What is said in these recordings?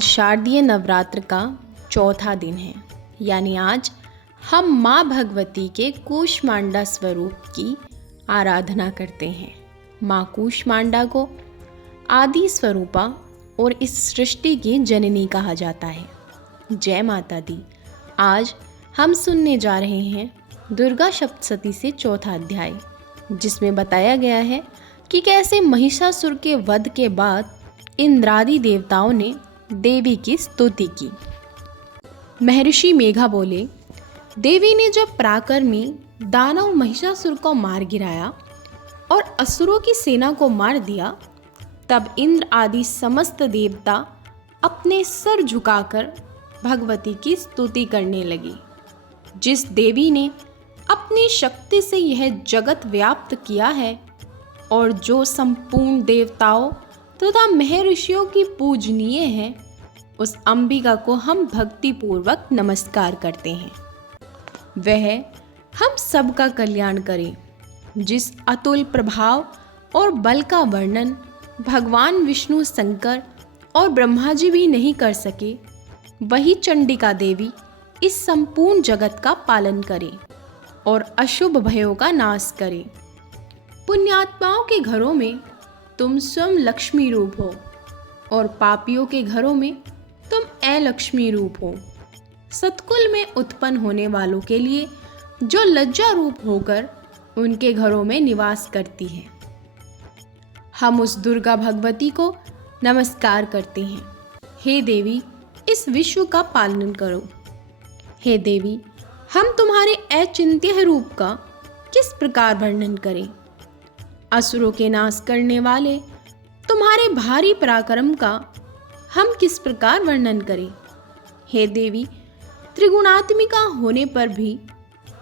शारदीय नवरात्र का चौथा दिन है, यानी आज हम माँ भगवती के कूष्मांडा स्वरूप की आराधना करते हैं। माँ कूष्मांडा को आदि स्वरूपा और इस सृष्टि की जननी कहा जाता है। जय माता दी। आज हम सुनने जा रहे हैं दुर्गा सप्तशती से चौथा अध्याय, जिसमें बताया गया है कि कैसे महिषासुर के वध के बाद इंद्रादि देवताओं ने देवी की स्तुति की। महर्षि मेघा बोले, देवी ने जब पराक्रमी दानव महिषासुर को मार गिराया और असुरों की सेना को मार दिया, तब इंद्र आदि समस्त देवता अपने सर झुकाकर भगवती की स्तुति करने लगे। जिस देवी ने अपनी शक्ति से यह जगत व्याप्त किया है और जो संपूर्ण देवताओं तथा महर्षियों की पूजनीय है, उस अंबिका को हम भक्ति पूर्वक नमस्कार करते हैं। वह हम सबका कल्याण करे। जिस अतुल प्रभाव और बल का वर्णन भगवान विष्णु, शंकर और ब्रह्मा जी भी नहीं कर सके, वही चंडिका देवी इस संपूर्ण जगत का पालन करे और अशुभ भयों का नाश करे। पुण्यात्माओं के घरों में तुम स्वयं लक्ष्मी रूप हो और पापियों के घरों में तुम अलक्ष्मी रूप हो। सतकुल में उत्पन्न होने वालों के लिए जो लज्जा रूप होकर उनके घरों में निवास करती है। हम उस दुर्गा भगवती को नमस्कार करते हैं। हे देवी, इस विश्व का पालन करो। हे देवी, हम तुम्हारे अचिंत्य रूप का किस प्रकार वर्णन करें। असुरों के नाश करने वाले तुम्हारे भारी पराक्रम का हम किस प्रकार वर्णन करें। हे देवी, त्रिगुणात्मिका होने पर भी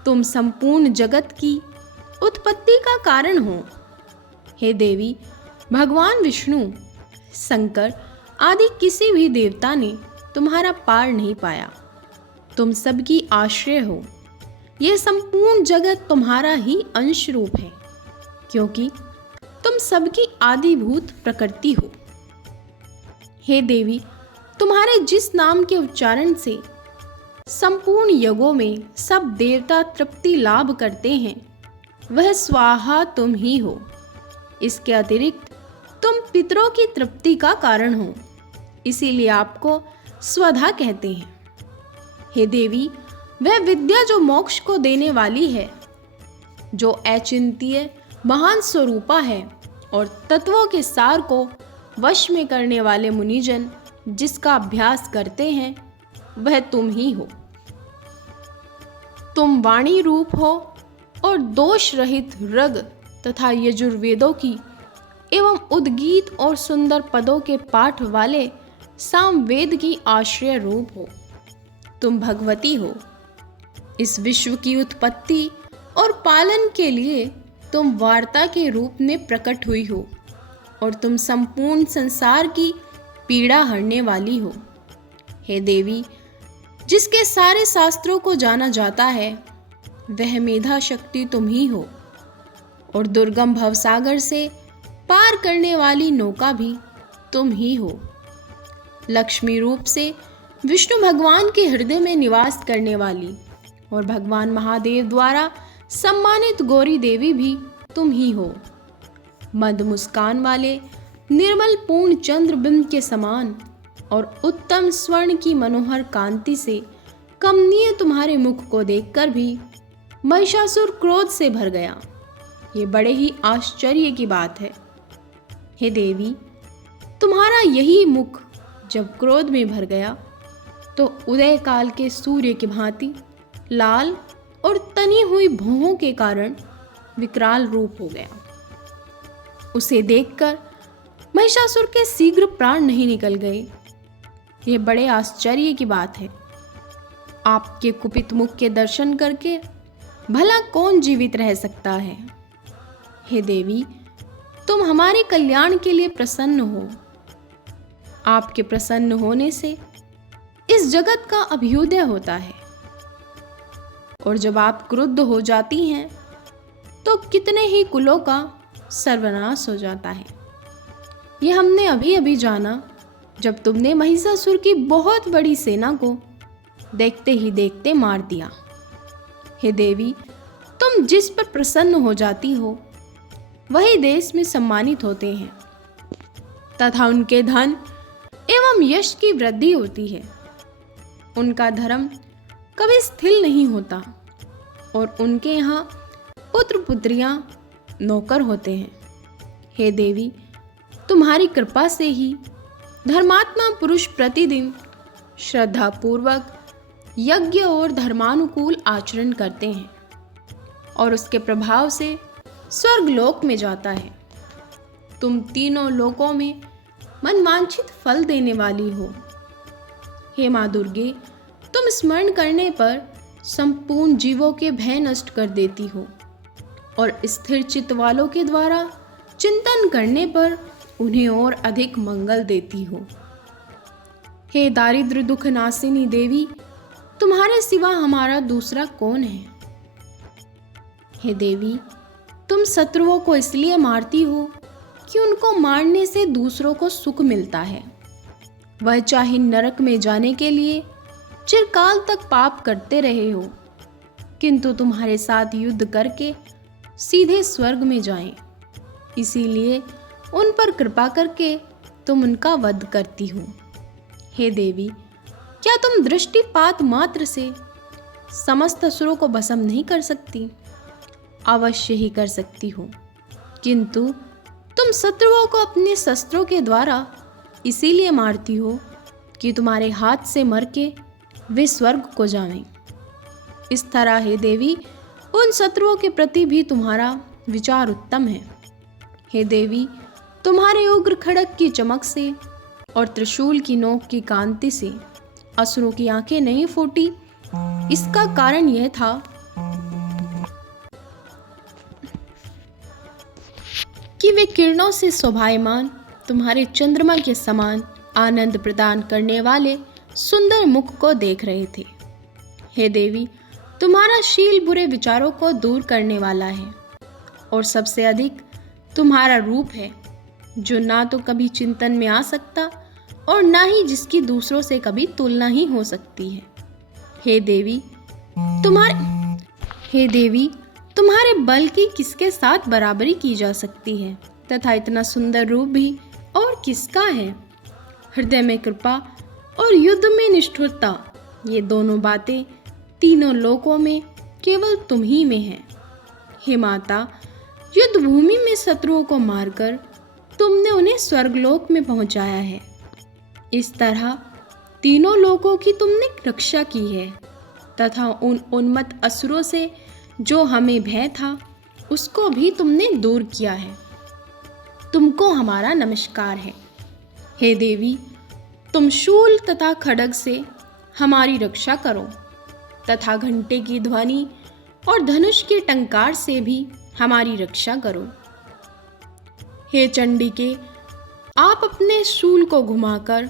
तुम संपूर्ण जगत की उत्पत्ति का कारण हो। हे देवी, भगवान विष्णु, शंकर आदि किसी भी देवता ने तुम्हारा पार नहीं पाया। तुम सबकी आश्रय हो। यह संपूर्ण जगत तुम्हारा ही अंश रूप है, क्योंकि तुम सबकी आदिभूत प्रकृति हो। हे देवी, तुम्हारे जिस नाम के उच्चारण से संपूर्ण यज्ञों में सब देवता तृप्ति लाभ करते हैं, वह स्वाहा तुम ही हो। इसके अतिरिक्त तुम पितरों की तृप्ति का कारण हो, इसीलिए आपको स्वधा कहते हैं। हे देवी, वह विद्या जो मोक्ष को देने वाली है, जो अचिंत्य महान स्वरूपा है और तत्वों के सार को वश में करने वाले मुनिजन जिसका अभ्यास करते हैं, वह तुम ही हो। तुम वाणी रूप हो और दोष रहित ऋग तथा यजुर्वेदों की एवं उद्गीत और सुंदर पदों के पाठ वाले सामवेद की आश्रय रूप हो। तुम भगवती हो। इस विश्व की उत्पत्ति और पालन के लिए तुम वार्ता के रूप में प्रकट हुई हो और तुम संपूर्ण संसार की पीड़ा हरने वाली हो। हे देवी, जिसके सारे शास्त्रों को जाना जाता है, वह मेधा शक्ति तुम ही हो और दुर्गम भवसागर से पार करने वाली नौका भी तुम ही हो। लक्ष्मी रूप से विष्णु भगवान के हृदय में निवास करने वाली और भगवान महादेव द्वारा सम्मानित गौरी देवी भी तुम ही हो। मद मुस्कान वाले निर्मल पूर्ण चंद्रबिंब के समान और उत्तम स्वर्ण की मनोहर कांति से कमनीय तुम्हारे मुख को देखकर भी महिषासुर क्रोध से भर गया। ये बड़े ही आश्चर्य की बात है। हे देवी, तुम्हारा यही मुख जब क्रोध में भर गया तो उदय काल के सूर्य की भांति लाल और तनी हुई भौहों के कारण विकराल रूप हो गया। उसे देखकर महिषासुर के शीघ्र प्राण नहीं निकल गए। यह बड़े आश्चर्य की बात है। आपके कुपित मुख के दर्शन करके भला कौन जीवित रह सकता है। हे देवी, तुम हमारे कल्याण के लिए प्रसन्न हो। आपके प्रसन्न होने से इस जगत का अभ्युदय होता है और जब आप क्रुद्ध हो जाती हैं तो कितने ही कुलों का सर्वनाश हो जाता है। ये हमने अभी अभी जाना जब तुमने महिषासुर की बहुत बड़ी सेना को देखते ही देखते मार दिया। हे देवी, तुम जिस पर प्रसन्न हो जाती हो वही देश में सम्मानित होते हैं तथा उनके धन एवं यश की वृद्धि होती है। उनका धर्म कभी स्थिर नहीं होता और उनके यहाँ पुत्र पुत्रियां नौकर होते हैं। हे देवी, तुम्हारी कृपा से ही धर्मात्मा पुरुष प्रतिदिन श्रद्धापूर्वक यज्ञ और धर्मानुकूल आचरण करते हैं और उसके प्रभाव से स्वर्गलोक में जाता है। तुम तीनों लोकों में मनवांछित फल देने वाली हो। हे माँ दुर्गे, तुम स्मरण करने पर संपूर्ण जीवों के भय नष्ट कर देती हो और स्थिर चित्त वालों के द्वारा चिंतन करने पर उन्हें और अधिक मंगल देती हो। हे दारिद्र दुख नाशिनी देवी, तुम्हारे सिवा हमारा दूसरा कौन है। हे देवी, तुम शत्रुओं को इसलिए मारती हो कि उनको मारने से दूसरों को सुख मिलता है। वह चाहे नरक में जाने के लिए चिरकाल तक पाप करते रहे हो, किंतु तुम्हारे साथ युद्ध करके सीधे स्वर्ग में जाएं। इसीलिए उन पर कृपा करके तुम उनका वध करती हो। हे देवी, क्या तुम दृष्टिपात मात्र से समस्त असुरों को भस्म नहीं कर सकती? अवश्य ही कर सकती हो, किंतु तुम शत्रुओं को अपने शस्त्रों के द्वारा इसीलिए मारती हो कि तुम्हारे हाथ से मर के वे स्वर्ग को जावें। इस तरह हे देवी, उन शत्रुओं के प्रति भी तुम्हारा विचार उत्तम है। हे देवी, तुम्हारे उग्र खड़ग की चमक से और त्रिशूल की नोक की कांति से असुरों की आंखें नहीं फूटी। इसका कारण यह था कि वे किरणों से शोभायमान तुम्हारे चंद्रमा के समान आनंद प्रदान करने वाले सुंदर मुख को देख रहे थे। हे देवी, तुम्हारा शील बुरे विचारों को दूर करने वाला है और सबसे अधिक तुम्हारा रूप है जो ना तो कभी चिंतन में आ सकता और ना ही जिसकी दूसरों से कभी तुलना ही हो सकती है। हे देवी, तुम्हारे बल की किसके साथ बराबरी की जा सकती है तथा इतना सुंदर रूप भी और किसका है। हृदय में कृपा और युद्ध में निष्ठुरता, ये दोनों बातें तीनों लोकों में केवल तुम ही में है। हे माता, युद्ध भूमि में शत्रुओं को मारकर तुमने उन्हें स्वर्गलोक में पहुंचाया है। इस तरह तीनों लोकों की तुमने रक्षा की है तथा उन उन्मत्त असुरों से जो हमें भय था उसको भी तुमने दूर किया है। तुमको हमारा नमस्कार है। हे देवी, तुम शूल तथा खड्ग से हमारी रक्षा करो तथा घंटे की ध्वनि और धनुष के टंकार से भी हमारी रक्षा करो। हे चंडिके, आप अपने शूल को घुमाकर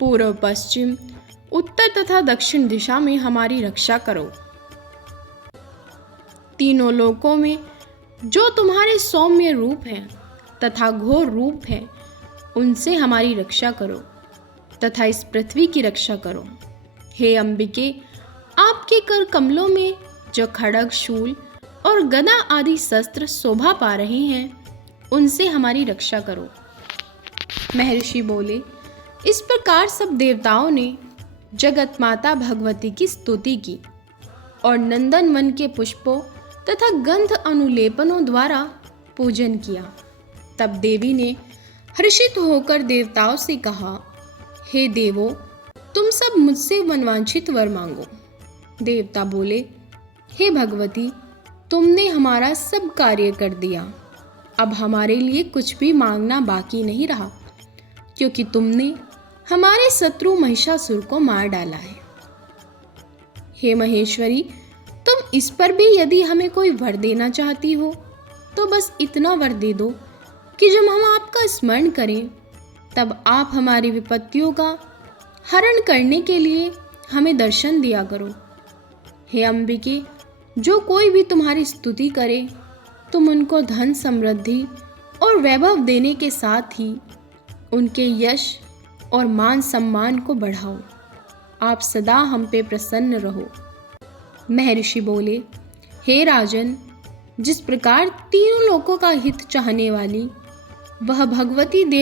पूर्व पश्चिम उत्तर तथा दक्षिण दिशा में हमारी रक्षा करो। तीनों लोकों में जो तुम्हारे सौम्य रूप हैं तथा घोर रूप है उनसे हमारी रक्षा करो तथा इस पृथ्वी की रक्षा करो। हे अंबिके, आपके कर कमलों में जो खड्ग शूल और गदा आदि शस्त्र शोभा पा रहे हैं उनसे हमारी रक्षा करो। महर्षि बोले। इस प्रकार सब देवताओं ने जगत माता भगवती की स्तुति की और नंदन वन के पुष्पों तथा गंध अनुलेपनों द्वारा पूजन किया। तब देवी ने हर्षित होकर देवताओं से कहा, हे देवो, तुम सब मुझसे मनवांछित वर मांगो। देवता बोले, हे भगवती, तुमने हमारा सब कार्य कर दिया। अब हमारे लिए कुछ भी मांगना बाकी नहीं रहा, क्योंकि तुमने हमारे शत्रु महिषासुर को मार डाला है। हे महेश्वरी, तुम इस पर भी यदि हमें कोई वर देना चाहती हो तो बस इतना वर दे दो कि जब हम आपका स्मरण करें तब आप हमारी विपत्तियों का हरण करने के लिए हमें दर्शन दिया करो। हे अंबिके, जो कोई भी तुम्हारी स्तुति करे तुम उनको धन समृद्धि और वैभव देने के साथ ही उनके यश और मान सम्मान को बढ़ाओ। आप सदा हम पे प्रसन्न रहो। महर्षि बोले, हे राजन, जिस प्रकार तीनों लोकों का हित चाहने वाली वह भगवती देव